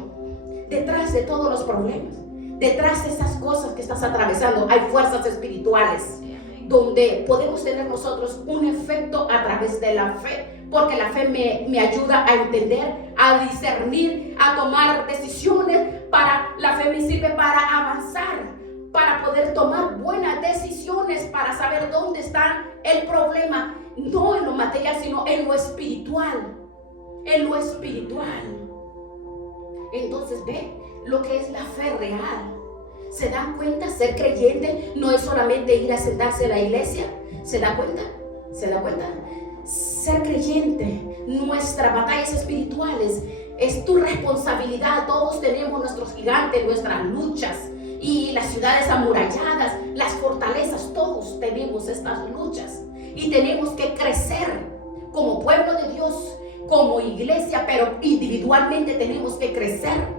Detrás de todos los problemas, detrás de esas cosas que estás atravesando, hay fuerzas espirituales donde podemos tener nosotros un efecto a través de la fe, porque la fe me ayuda a entender, a discernir, a tomar decisiones. La fe me sirve para avanzar, para poder tomar buenas decisiones, para saber dónde está el problema, no en lo material, sino en lo espiritual. Entonces ve lo que es la fe real. ¿Se dan cuenta? Ser creyente no es solamente ir a sentarse en la iglesia. ¿Se da cuenta? Ser creyente, nuestras batallas espirituales, es tu responsabilidad. Todos tenemos nuestros gigantes, nuestras luchas. y las ciudades amuralladas, las fortalezas, todos tenemos estas luchas y tenemos que crecer como pueblo de Dios, como iglesia, pero individualmente tenemos que crecer.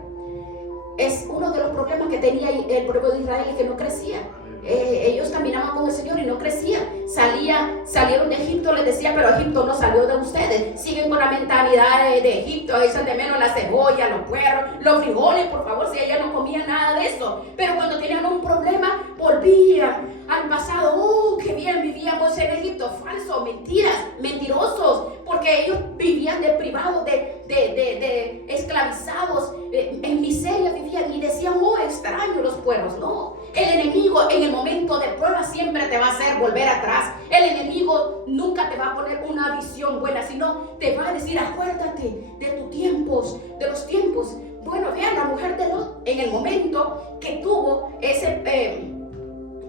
Es uno de los problemas que tenía el pueblo de Israel, que no crecía. Ellos caminaban con el Señor y no crecían. Salieron de Egipto, les decía, pero Egipto no salió de ustedes. Siguen con la mentalidad de Egipto, echan de menos la cebolla, los puerros, los frijoles, por favor, si ella no comía nada de eso. Pero cuando tenían un problema, volvían al pasado. Oh, qué bien vivíamos en Egipto. Falso, mentiras, mentirosos, porque ellos vivían deprivados, de esclavizados, en miseria vivían y decían, oh, extraño los pueblos. No, el enemigo en el momento de prueba siempre te va a hacer volver atrás. El enemigo nunca te va a poner una visión buena, sino te va a decir, acuérdate de tus tiempos, de los tiempos. Bueno, vean, la mujer de Lot, en el momento que tuvo ese,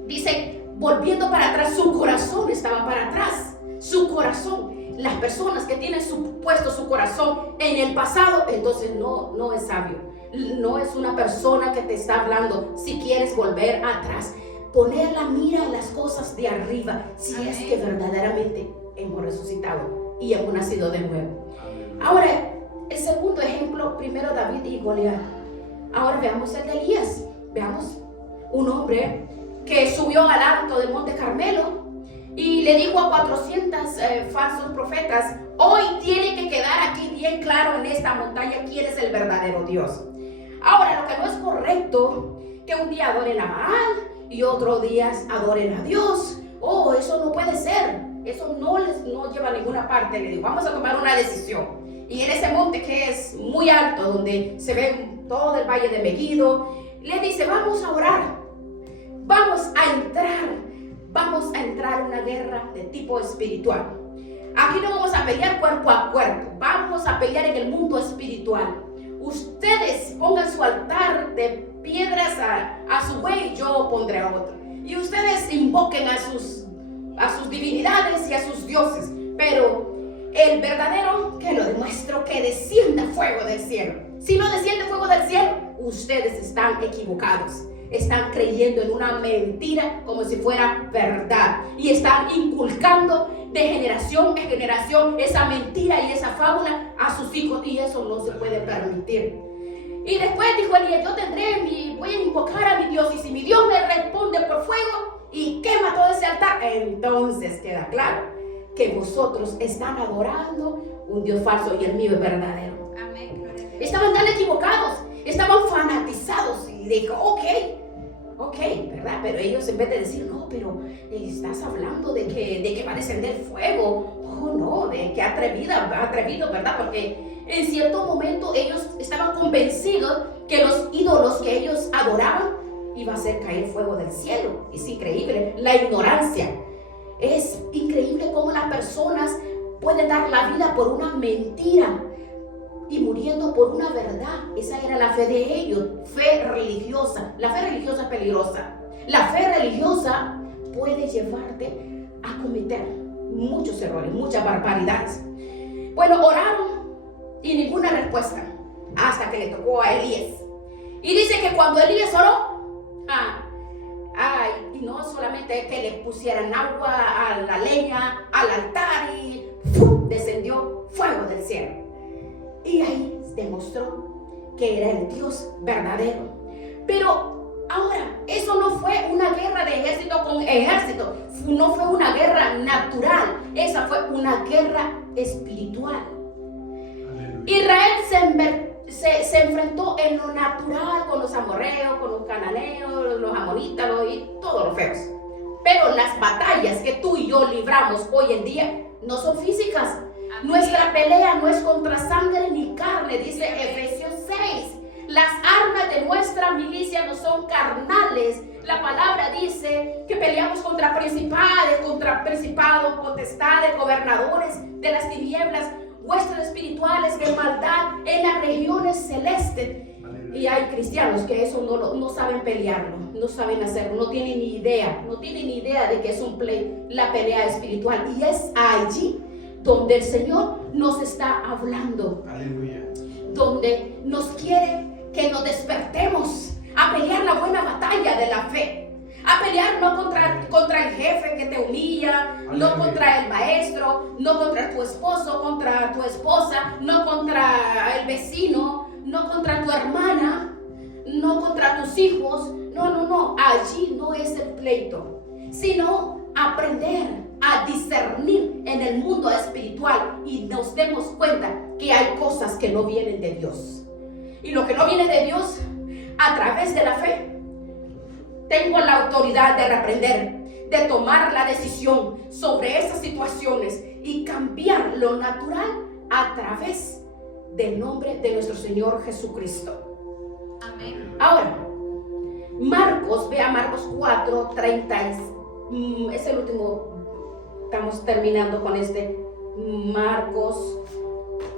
dice, volviendo para atrás, su corazón estaba para atrás. Su corazón. Las personas que tienen puesto su corazón en el pasado, entonces no es sabio. No es una persona que te está hablando si quieres volver atrás. Poner la mira en las cosas de arriba, si Amén. Es que verdaderamente hemos resucitado y hemos nacido de nuevo. Amén. Ahora, el segundo ejemplo, primero David y Goliat. Ahora veamos el de Elías. Veamos un hombre que subió al alto del Monte Carmelo y le dijo a 400 falsos profetas, hoy tiene que quedar aquí bien claro en esta montaña quién es el verdadero Dios. Ahora, lo que no es correcto, que un día adoren a Baal y otro día adoren a Dios. Oh, eso no puede ser. Eso no lleva a ninguna parte. Le digo, vamos a tomar una decisión. Y en ese monte que es muy alto, donde se ve todo el valle de Megiddo, le dice, vamos a orar. Vamos a entrar en una guerra de tipo espiritual. Aquí no vamos a pelear cuerpo a cuerpo, vamos a pelear en el mundo espiritual. Ustedes pongan su altar de piedras a su buey, yo pondré a otro. Y ustedes invoquen a sus divinidades y a sus dioses. Pero el verdadero, que lo demuestro, que descienda fuego del cielo. Si no desciende fuego del cielo, ustedes están equivocados. Están creyendo en una mentira como si fuera verdad. Y están inculcando de generación en generación esa mentira y esa fábula a sus hijos. Y eso no se puede permitir. Y después dijo Elías, voy a invocar a mi Dios. Y si mi Dios me responde por fuego y quema todo ese altar, entonces queda claro que vosotros están adorando un Dios falso y el mío es verdadero. Amén. Estaban tan equivocados, estaban fanatizados. Y dijo, ok, ¿verdad? Pero ellos en vez de decir, no, pero estás hablando de que va a descender fuego. Oh, no, de que atrevido, ¿verdad? Porque en cierto momento ellos estaban convencidos que los ídolos que ellos adoraban iba a hacer caer fuego del cielo. Es increíble la ignorancia. Es increíble cómo las personas pueden dar la vida por una mentira y muriendo por una verdad. Esa era la fe de ellos, fe religiosa. La fe religiosa es peligrosa. La fe religiosa puede llevarte a cometer muchos errores, muchas barbaridades. Bueno, oraron y ninguna respuesta hasta que le tocó a Elías. Y dice que cuando Elías oró, y no solamente que le pusieran agua a la leña, al altar, y descendió fuego del cielo. Y ahí demostró que era el Dios verdadero. Pero ahora, eso no fue una guerra de ejército con ejército, no fue una guerra natural, esa fue una guerra espiritual. Israel se enfrentó en lo natural con los amorreos, con los cananeos, los amonitas y todos los feos. Pero las batallas que tú y yo libramos hoy en día no son físicas. Nuestra pelea no es contra sangre ni carne, dice Efesios 6. Las armas de nuestra milicia no son carnales. La palabra dice que peleamos contra principados, potestades, gobernadores de las tinieblas, huestes espirituales de maldad en las regiones celestes. Y hay cristianos que eso no saben pelearlo, no saben hacerlo, no tienen ni idea de que es la pelea espiritual. Y es allí donde el Señor nos está hablando. Aleluya. Donde nos quiere que nos despertemos a pelear la buena batalla de la fe. A pelear no contra el jefe que te humilla, no contra el maestro, no contra tu esposo, contra tu esposa, no contra el vecino, no contra tu hermana, no contra tus hijos. No, allí no es el pleito, sino aprender a discernir en el mundo espiritual y nos demos cuenta que hay cosas que no vienen de Dios. Y lo que no viene de Dios, a través de la fe, tengo la autoridad de reprender, de tomar la decisión sobre esas situaciones y cambiar lo natural a través del nombre de nuestro Señor Jesucristo. Amén. Ahora, vea Marcos 4, 30, es el último, estamos terminando con este.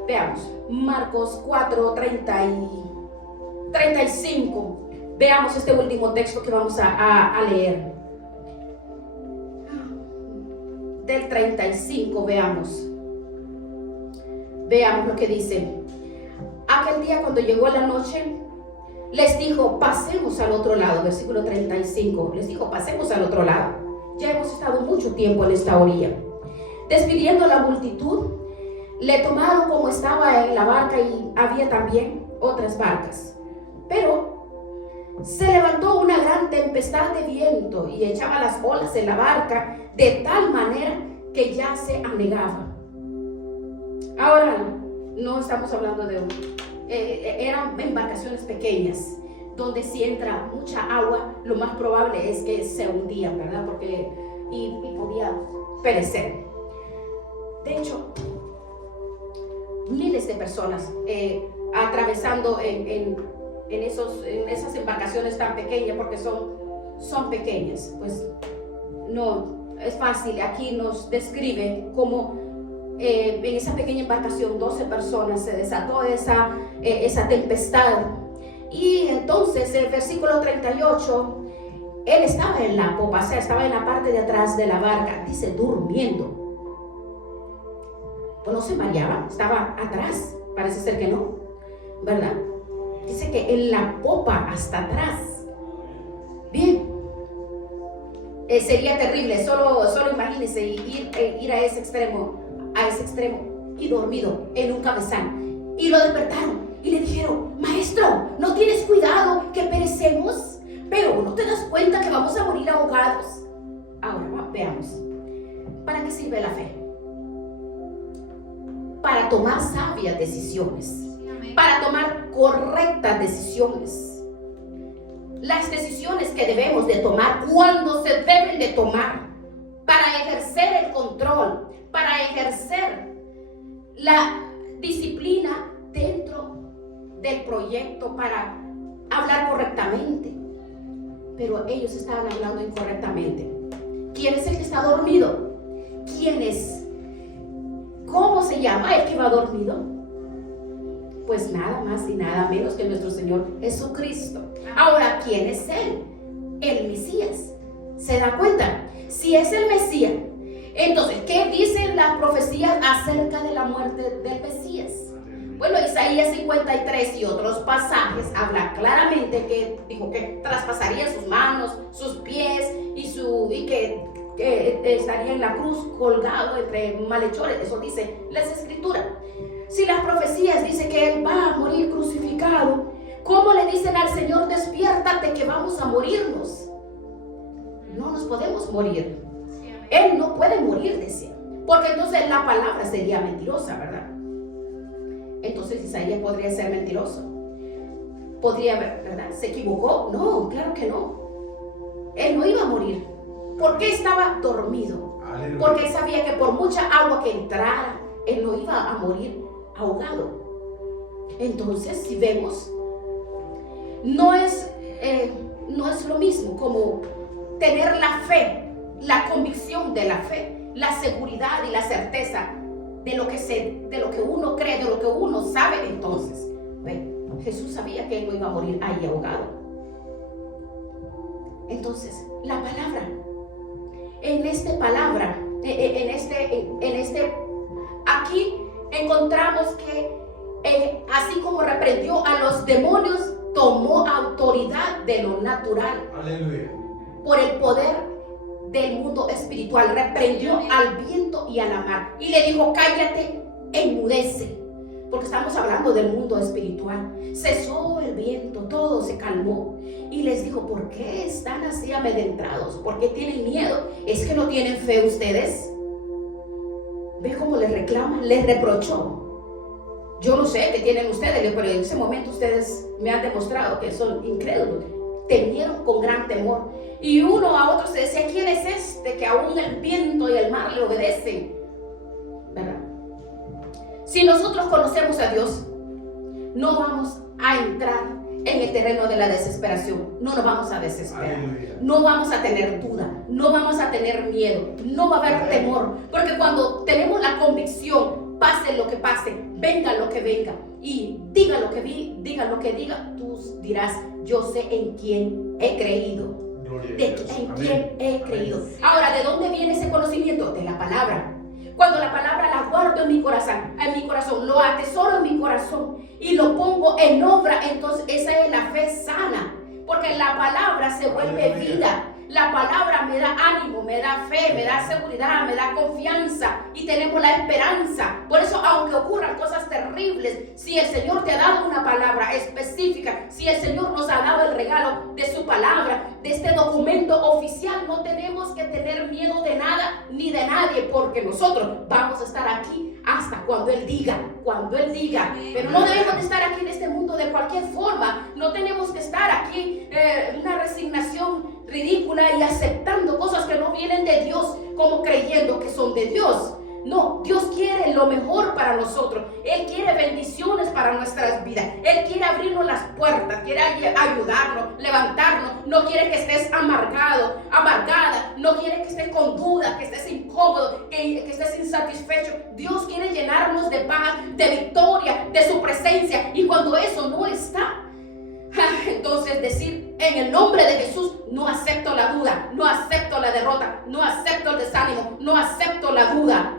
Veamos, Marcos 4, 30 y 35. Veamos este último texto que vamos a leer. Del 35, veamos lo que dice. Aquel día, cuando llegó la noche, les dijo: pasemos al otro lado. Versículo 35. Les dijo: pasemos al otro lado. Ya hemos estado mucho tiempo en esta orilla. Despidiendo la multitud, le tomaron como estaba en la barca, y había también otras barcas. Pero se levantó una gran tempestad de viento y echaba las olas en la barca de tal manera que ya se anegaba. Ahora, no estamos hablando de eran embarcaciones pequeñas, donde si entra mucha agua, lo más probable es que se hundían, ¿verdad? Y podía perecer. De hecho, miles de personas atravesando en esas embarcaciones tan pequeñas, porque son pequeñas, pues no es fácil. Aquí nos describe cómo en esa pequeña embarcación 12 personas se desató esa tempestad. Y entonces el versículo 38, él estaba en la popa, o sea, estaba en la parte de atrás de la barca, dice durmiendo. Pues no se mareaba, estaba atrás, parece ser que no, ¿verdad? Dice que en la popa hasta atrás. Bien, sería terrible, solo imagínense ir a ese extremo y dormido en un cabezal. Y lo despertaron y le dijeron: maestro, ¿no tienes cuidado que perecemos? Pero ¿no te das cuenta que vamos a morir ahogados? Ahora veamos, ¿para qué sirve la fe? Para tomar sabias decisiones, para tomar correctas decisiones. Las decisiones que debemos de tomar, cuando se deben de tomar, para ejercer el control, para ejercer la disciplina dentro del proyecto, para hablar correctamente. Pero ellos estaban hablando incorrectamente. ¿Quién es el que está dormido? ¿Quién es? ¿Cómo se llama el que va dormido? Pues nada más y nada menos que nuestro Señor Jesucristo. Ahora, ¿quién es Él? El Mesías. ¿Se da cuenta? Si es el Mesías, entonces, ¿qué dicen las profecías acerca de la muerte del Mesías? Bueno, Isaías 53 y otros pasajes habla claramente que dijo que traspasaría sus manos, sus pies y que estaría en la cruz colgado entre malhechores. Eso dice las Escrituras. Si las profecías dicen que Él va a morir crucificado, ¿cómo le dicen al Señor: despiértate que vamos a morirnos? No nos podemos morir. Él no puede morir, decía, porque entonces la palabra sería mentirosa, ¿verdad? Entonces Isaías podría ser mentiroso. Podría haber, ¿verdad? ¿Se equivocó? No, claro que no. Él no iba a morir. ¿Por qué estaba dormido? Aleluya. Porque él sabía que por mucha agua que entrara, él no iba a morir ahogado. Entonces, si vemos, no es lo mismo como tener la fe, la convicción de la fe, la seguridad y la certeza de lo que uno cree, de lo que uno sabe. Entonces, Jesús sabía que él no iba a morir ahí ahogado. Entonces, la palabra, aquí encontramos que así como reprendió a los demonios tomó autoridad de lo natural. Aleluya. Por el poder del mundo espiritual, reprendió al viento y a la mar y le dijo: cállate, enmudece. Porque estamos hablando del mundo espiritual. Cesó el viento, todo se calmó y les dijo: ¿por qué están así amedrentados? ¿Por qué tienen miedo? ¿Es que no tienen fe ustedes? ¿Ve cómo les reclama? Les reprochó. Yo no sé qué tienen ustedes, pero en ese momento ustedes me han demostrado que son incrédulos. Temieron con gran temor. Y uno a otro se decía: ¿quién es este que aún el viento y el mar le obedecen? ¿Verdad? Si nosotros conocemos a Dios, no vamos a entrar en el terreno de la desesperación. No nos vamos a desesperar. Aleluya. No vamos a tener duda. No vamos a tener miedo. No va a haber temor. Porque cuando tenemos la convicción, pase lo que pase, venga lo que venga, y diga lo que diga, tú dirás: yo sé en quién he creído. En quién he creído. Ahora, ¿de dónde viene ese conocimiento? De la palabra. Cuando la palabra la guardo en mi corazón, lo atesoro en mi corazón y lo pongo en obra, entonces esa es la fe sana. Porque la palabra se vuelve vida. La palabra me da ánimo, me da fe, me da seguridad, me da confianza y tenemos la esperanza. Por eso, aunque ocurran cosas terribles, si el Señor te ha dado una palabra específica, si el Señor nos ha dado el regalo de su palabra, de este documento oficial, no tenemos que tener miedo de nada ni de nadie, porque nosotros vamos a estar aquí hasta cuando Él diga, pero no debemos de estar aquí en este mundo de cualquier forma. No tenemos que estar aquí en una resignación ridícula y aceptando cosas que no vienen de Dios, como creyendo que son de Dios. No, Dios quiere lo mejor para nosotros. Él quiere bendiciones para nuestras vidas. Él quiere abrirnos las puertas, quiere ayudarnos, levantarnos. No quiere que estés amargado, amargada. No quiere que estés con dudas, que estés incómodo, que estés insatisfecho. Dios quiere llenarnos de paz, de victoria, de su presencia. Y cuando eso no está, entonces decir: en el nombre de Jesús no acepto la duda, no acepto la derrota, no acepto el desánimo, no acepto la duda.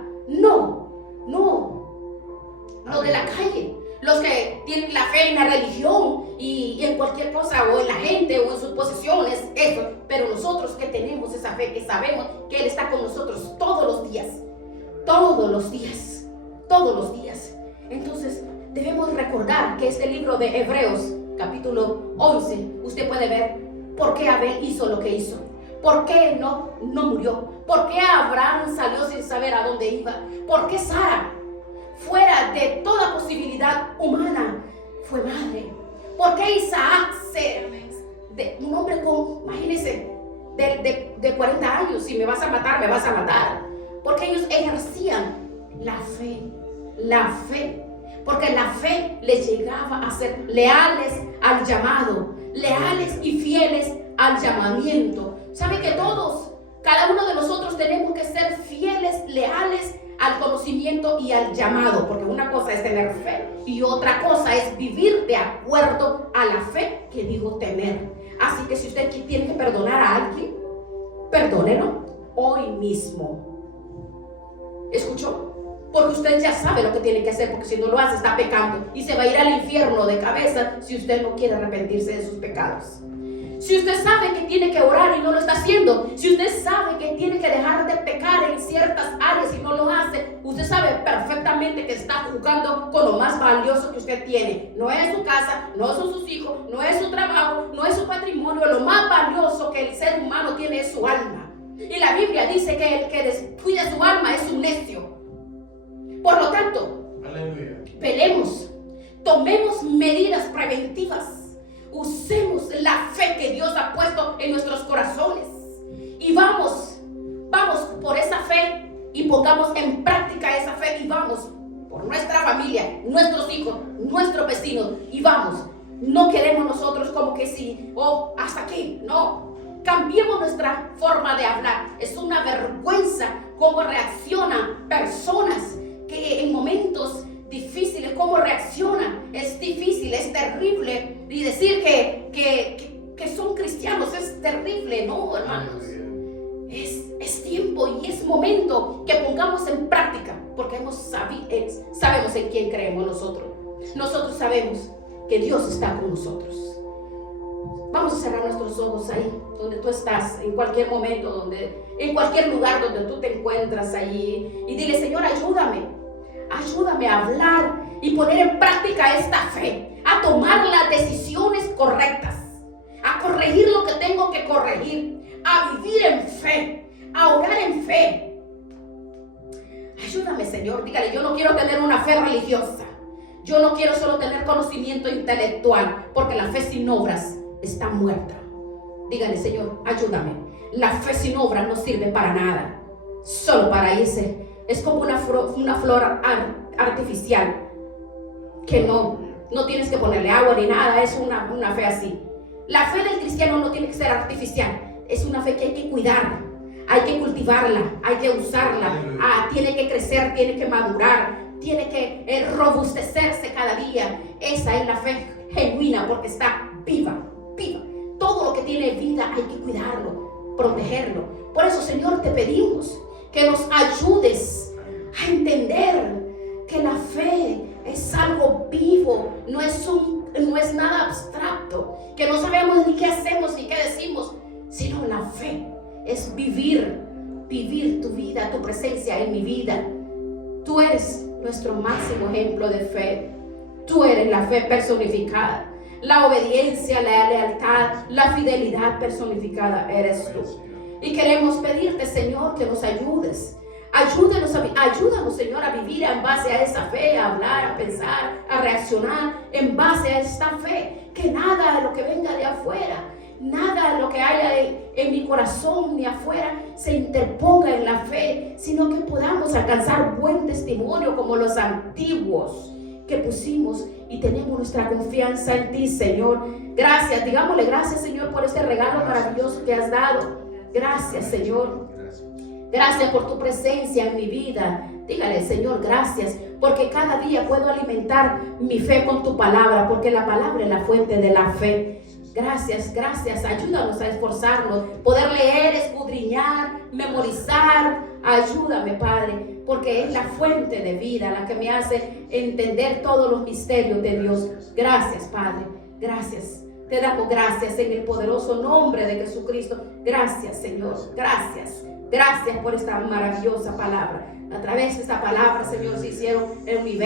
Los de la calle, los que tienen la fe en la religión y en cualquier cosa, o en la gente o en sus posesiones, eso. Pero nosotros que tenemos esa fe, que sabemos que Él está con nosotros todos los días. Entonces debemos recordar que este libro de Hebreos capítulo 11, usted puede ver por qué Abel hizo lo que hizo, por qué no murió, por qué Abraham salió sin saber a dónde iba, por qué Sara, fuera de toda posibilidad humana, fue madre, por qué Isaac, un hombre con, imagínense, de 40 años: si me vas a matar, me vas a matar, porque ellos ejercían la fe. Porque la fe les llegaba a ser leales al llamado, leales y fieles al llamamiento. ¿Sabe que todos, cada uno de nosotros tenemos que ser fieles, leales al conocimiento y al llamado? Porque una cosa es tener fe y otra cosa es vivir de acuerdo a la fe que digo tener. Así que si usted tiene que perdonar a alguien, perdónelo hoy mismo. ¿Escuchó? Porque usted ya sabe lo que tiene que hacer, porque si no lo hace está pecando y se va a ir al infierno de cabeza si usted no quiere arrepentirse de sus pecados. Si usted sabe que tiene que orar y no lo está haciendo, si usted sabe que tiene que dejar de pecar en ciertas áreas y no lo hace, usted sabe perfectamente que está jugando con lo más valioso que usted tiene. No es su casa, no son sus hijos, no es su trabajo, no es su patrimonio. Lo más valioso que el ser humano tiene es su alma. Y la Biblia dice que el que descuida su alma es un necio. Por lo tanto, pelemos, tomemos medidas preventivas, usemos la fe que Dios ha puesto en nuestros corazones y vamos por esa fe y pongamos en práctica esa fe y vamos por nuestra familia, nuestros hijos, nuestros vecinos y vamos. No queremos nosotros como que sí, hasta aquí, no. Cambiemos nuestra forma de hablar. Es una vergüenza cómo reaccionan personas que en momentos difíciles, cómo reaccionan. Es difícil, es terrible. Y decir que son cristianos es terrible, ¿no, hermanos? Es tiempo y es momento que pongamos en práctica, porque sabemos en quién creemos nosotros. Nosotros sabemos que Dios está con nosotros. Vamos a cerrar nuestros ojos ahí, donde tú estás, en cualquier momento, en cualquier lugar donde tú te encuentras ahí. Y dile, Señor, ayúdame a hablar y poner en práctica esta fe, a tomar las decisiones correctas, a corregir lo que tengo que corregir, a vivir en fe, a orar en fe. Ayúdame, Señor. Dígale, yo no quiero tener una fe religiosa. Yo no quiero solo tener conocimiento intelectual, porque la fe sin obras está muerta. Dígale, Señor, ayúdame. La fe sin obras no sirve para nada, solo para irse. Es como una flor artificial que no tienes que ponerle agua ni nada. Es una fe así. La fe del cristiano no tiene que ser artificial. Es una fe que hay que cuidar, hay que cultivarla, hay que usarla. Tiene que crecer, tiene que madurar, tiene que robustecerse cada día. Esa es la fe genuina, porque está viva. Todo lo que tiene vida hay que cuidarlo, protegerlo. Por eso, Señor, te pedimos que nos ayudes a entender que la fe es algo vivo, no es nada abstracto, que no sabemos ni qué hacemos ni qué decimos, sino la fe es vivir tu vida, tu presencia en mi vida. Tú eres nuestro máximo ejemplo de fe. Tú eres la fe personificada, la obediencia, la lealtad, la fidelidad personificada eres tú. Y queremos pedirte, Señor, que nos ayudes. Ayúdanos, Señor, a vivir en base a esa fe, a hablar, a pensar, a reaccionar en base a esta fe. Que nada de lo que venga de afuera, nada de lo que haya en mi corazón ni afuera se interponga en la fe, sino que podamos alcanzar buen testimonio como los antiguos que pusimos y tenemos nuestra confianza en ti, Señor. Gracias, digámosle gracias, Señor, por este regalo maravilloso que has dado. Gracias, Señor. Gracias por tu presencia en mi vida. Dígale, Señor, gracias, porque cada día puedo alimentar mi fe con tu palabra, porque la palabra es la fuente de la fe. Gracias. Ayúdanos a esforzarnos, poder leer, escudriñar, memorizar. Ayúdame, Padre, porque es la fuente de vida la que me hace entender todos los misterios de Dios. Gracias, Padre. Gracias. Te damos gracias en el poderoso nombre de Jesucristo. Gracias, Señor. Gracias por esta maravillosa palabra. A través de esta palabra, Señor, se hicieron el universo.